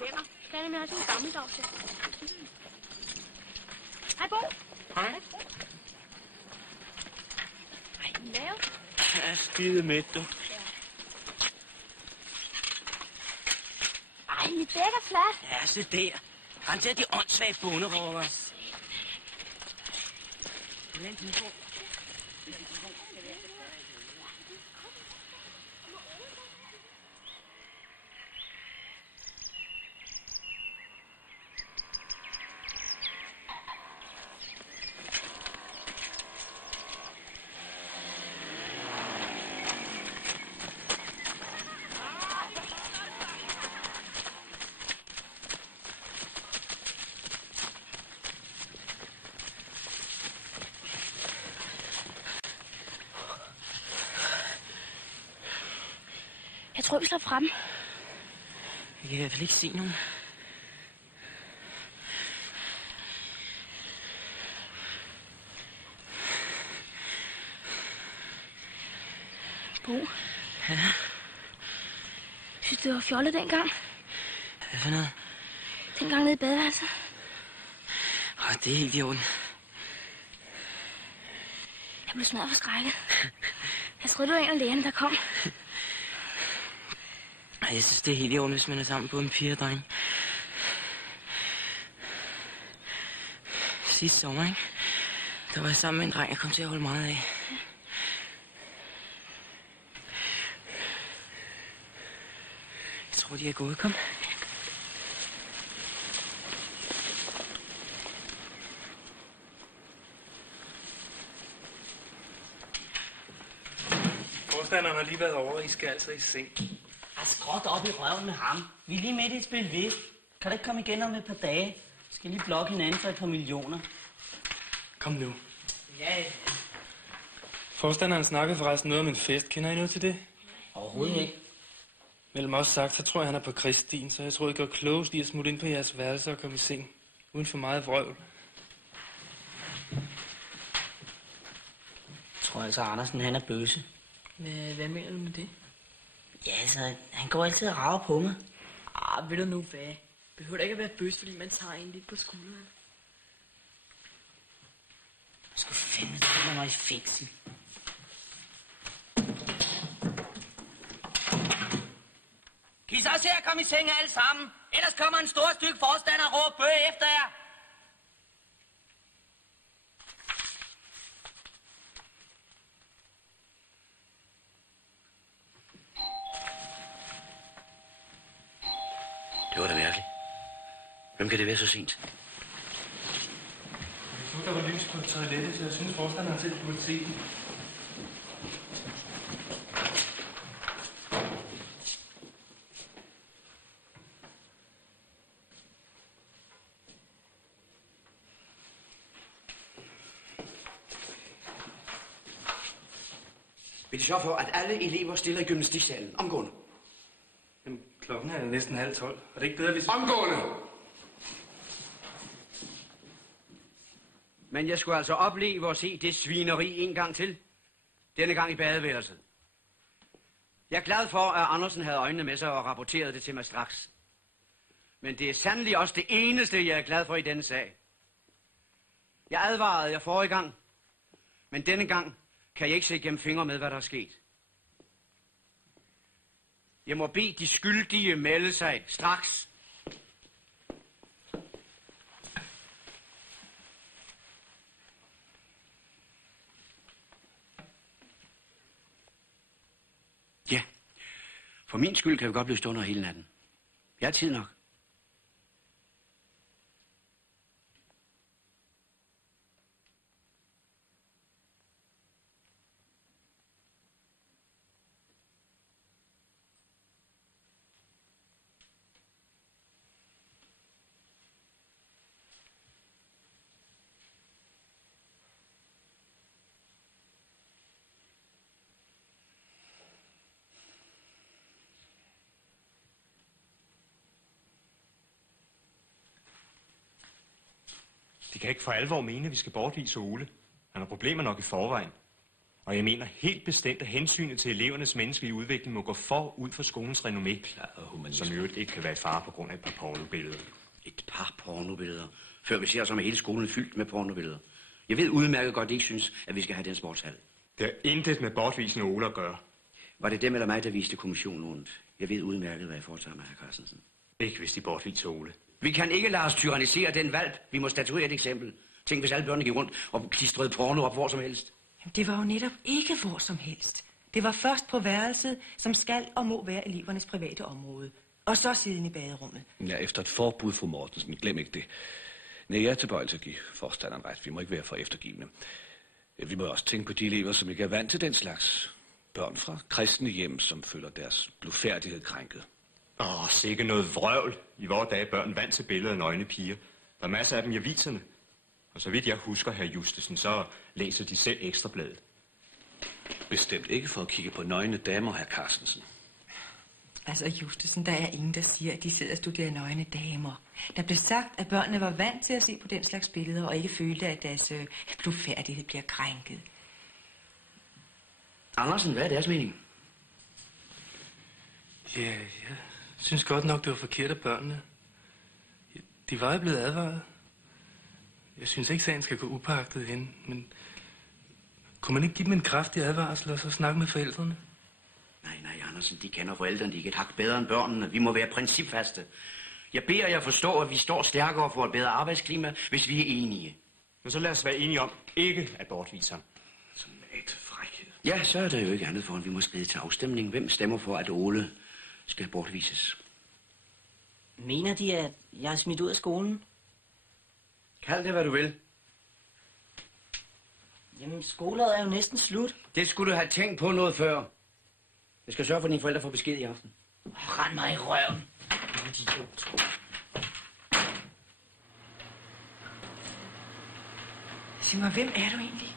5'er. Skal jeg have sådan en gammeldags til? Hej, Bo. Hej. Ej, lave. Jeg er skide med, du. Ej, mit dæk er fladt. Ja, se der. Han tager de åndssvage bunderokker. Jeg tror, vi slår fra dem. Jeg kan i hvert fald ikke se nogen. Bo. Ja? Jeg synes, det var fjollet dengang. Hvad for noget? Dengang nede i badeværelset. Det er helt i orden. Jeg blev smadret for skrækket. Jeg troede, det var en af lægerne, der kom. Jeg synes, det er helt i orden, hvis man er sammen på en pige og dreng. Sidste sommer, ikke? Der var jeg sammen med en dreng, jeg kom til at holde meget af. Jeg tror, de er gået. Kom. Forstanderen har lige været over. I skal altså i seng. Skråt op i røven med ham. Vi er lige midt i et spil vist. Kan du ikke komme igen om et par dage? Vi skal lige blokke hinanden for et par millioner. Kom nu. Ja. Forstanderen snakkede forresten noget om en fest. Kender I noget til det? Overhovedet ikke. Mellem os sagt, så tror jeg, han er på Kristin, så jeg tror, I går klogest i at smutte ind på jeres værelse og komme i seng. Uden for meget vrøvl. Jeg tror altså, Andersen han er bøse. Hvad mener du med det? Ja, altså, han går altid og rager på mig. Ved du nu hvad? Behøver det ikke at være bøs, fordi man tager en lidt på skulderen? Jeg skulle fandme tage mig i fængsel. Kan I så se at komme i seng alle sammen? Ellers kommer en stor stykke forstander og råber bøge efter jer. Det var da mærkeligt. Hvem kan det være så sent? Jeg så, der var lys på toilettet, så jeg synes, forstanderen selv burde se den. Vil de sørge for, at alle elever stiller i gymnastiksalen omgående? Jamen, klokken er næsten 11:30. Er det ikke bedre, hvis... Omgående! Men jeg skulle altså opleve og se det svineri en gang til. Denne gang i badeværelset. Jeg er glad for, at Andersen havde øjnene med sig og rapporterede det til mig straks. Men det er sandelig også det eneste, jeg er glad for i denne sag. Jeg advarede jer forrige gang, men denne gang kan jeg ikke se gennem fingre med, hvad der er sket. Jeg må bede de skyldige melde sig straks. Ja, for min skyld kan vi godt blive stående hele natten. Jeg har tid nok. De kan ikke for alvor mene, at vi skal bortvise Ole. Han har problemer nok i forvejen. Og jeg mener helt bestemt, at hensynet til elevernes menneskelige udvikling må gå forud for skolens renommé, som i øvrigt ikke kan være i fare på grund af et par pornobilleder. Et par pornobilleder? Før vi ser som hele skolen fyldt med pornobilleder. Jeg ved udmærket godt, at de ikke synes, at vi skal have den sportshal. Det har intet med bortvisende Ole at gøre. Var det dem eller mig, der viste kommissionen rundt? Jeg ved udmærket, hvad jeg foretager mig, hr. Carstensen. Ikke hvis de bortviser Ole. Vi kan ikke lade os tyrannisere den valg. Vi må statuere et eksempel. Tænk, hvis alle børnene gik rundt og klistrede porno op hvor som helst. Jamen, det var jo netop ikke hvor som helst. Det var først på værelset, som skal og må være elevernes private område. Og så siden i baderummet. Ja, efter et forbud, fru Mortensen. Glem ikke det. Nej, jeg er tilbøjelig til at give forstanderen ret. Vi må ikke være for eftergivende. Vi må også tænke på de elever, som ikke er vant til den slags. Børn fra kristne hjem, som føler deres blufærdighed krænket. Sikke noget vrøvl. I vore dage er børn vant til billeder af nøgne piger. Der er masser af dem i aviserne. Og så vidt jeg husker, hr. Justesen, så læser de selv Ekstrabladet. Bestemt ikke for at kigge på nøgne damer, hr. Carstensen. Altså, Justesen, der er ingen, der siger, at de sidder og studerer nøgne damer. Der blev sagt, at børnene var vant til at se på den slags billeder, og ikke følte, at deres blufærdighed bliver krænket. Andersen, hvad er deres mening? Ja, jeg synes godt nok, det var forkert af børnene. De var jo blevet advaret. Jeg synes ikke, sagen skal gå upagtet hen, men kunne man ikke give dem en kraftig advarsel og så snakke med forældrene? Nej, Andersen, de kender forældrene, de er ikke et hak bedre end børnene. Vi må være principfaste. Jeg beder jer forstå, at vi står stærkere for et bedre arbejdsklima, hvis vi er enige. Men så lad os være enige om ikke at bortvise ham. Som et frækhed. Ja, så er der jo ikke andet for, at vi må skride til afstemning. Hvem stemmer for, at Ole skal bortvises? Mener de, at jeg er smidt ud af skolen? Kald det, hvad du vil. Jamen, skoleåret er jo næsten slut. Det skulle du have tænkt på noget før. Jeg skal sørge for, at dine forældre får besked i aften. Rend mig i røven. Idiot. Sig mig, hvem er du egentlig?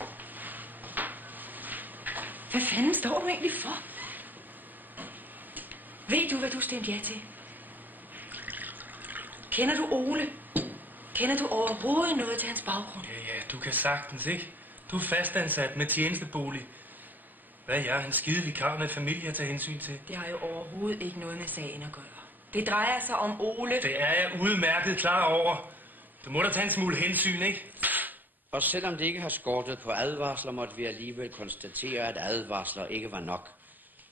Hvad fanden står du egentlig for? Ved du, hvad du stemte ja til? Kender du Ole? Kender du overhovedet noget til hans baggrund? Ja, du kan sagtens, ikke? Du er fastansat med tjenestebolig. Hvad er jeg? En skide vikar med familie at tage hensyn til? Det har jo overhovedet ikke noget med sagen at gøre. Det drejer sig om Ole. Det er jeg udmærket klar over. Du må da tage en smule hensyn, ikke? Og selvom det ikke har skortet på advarsler, måtte vi alligevel konstatere, at advarsler ikke var nok.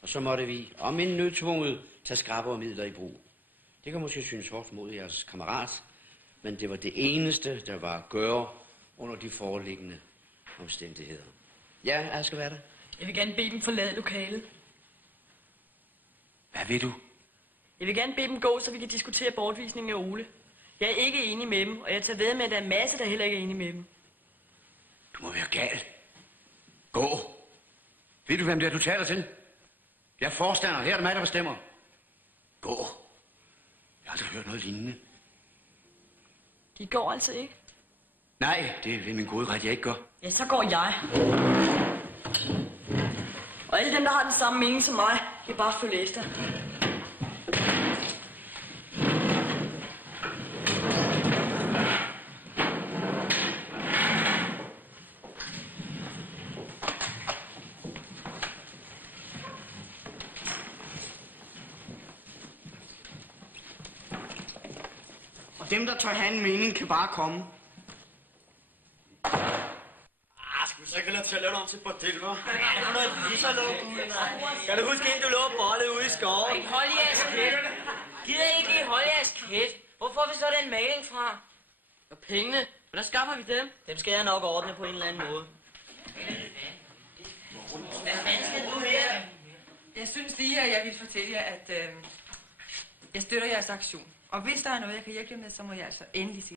Og så måtte vi, om en nødtvunget, tage skrappere midler i brug. Det kan måske synes hårdt mod jeres kammerat, men det var det eneste, der var at gøre under de foreliggende omstændigheder. Ja, Asger, hvad er det? Jeg vil gerne bede dem forlade lokalet. Hvad vil du? Jeg vil gerne bede dem gå, så vi kan diskutere bortvisningen af Ole. Jeg er ikke enig med dem, og jeg tager ved med, at der er masser, der heller ikke er enige med dem. Du må være gal. Gå. Ved du, hvem det er, du taler til? Jeg er forstander. Her er det mig, der bestemmer. Gå. Jeg har aldrig hørt noget lignende. De går altså ikke. Nej, det er min gode ret, jeg ikke gør. Ja, så går jeg. Og alle dem, der har den samme mening som mig, kan bare følge efter. Og dem, der tør have en mening, kan bare komme. Skal vi så ikke lade til at lave det om til bordel, hva'? Ja, det må du lige så lukke ud. Kan du huske, inden du lå bollet ude i skoven? Ikke hold jeres kæt. Gider ikke lige holde jeres kæt? Hvor får vi så den maling fra? Og pengene, hvordan skaffer vi dem? Dem skal jeg nok ordne på en eller anden måde. Hvad fanden skal du her? Jeg synes lige, at jeg vil fortælle jer, at jeg støtter jeres aktion. Og hvis der er noget, jeg kan hjælpe jer med, så må jeg altså endelig sige.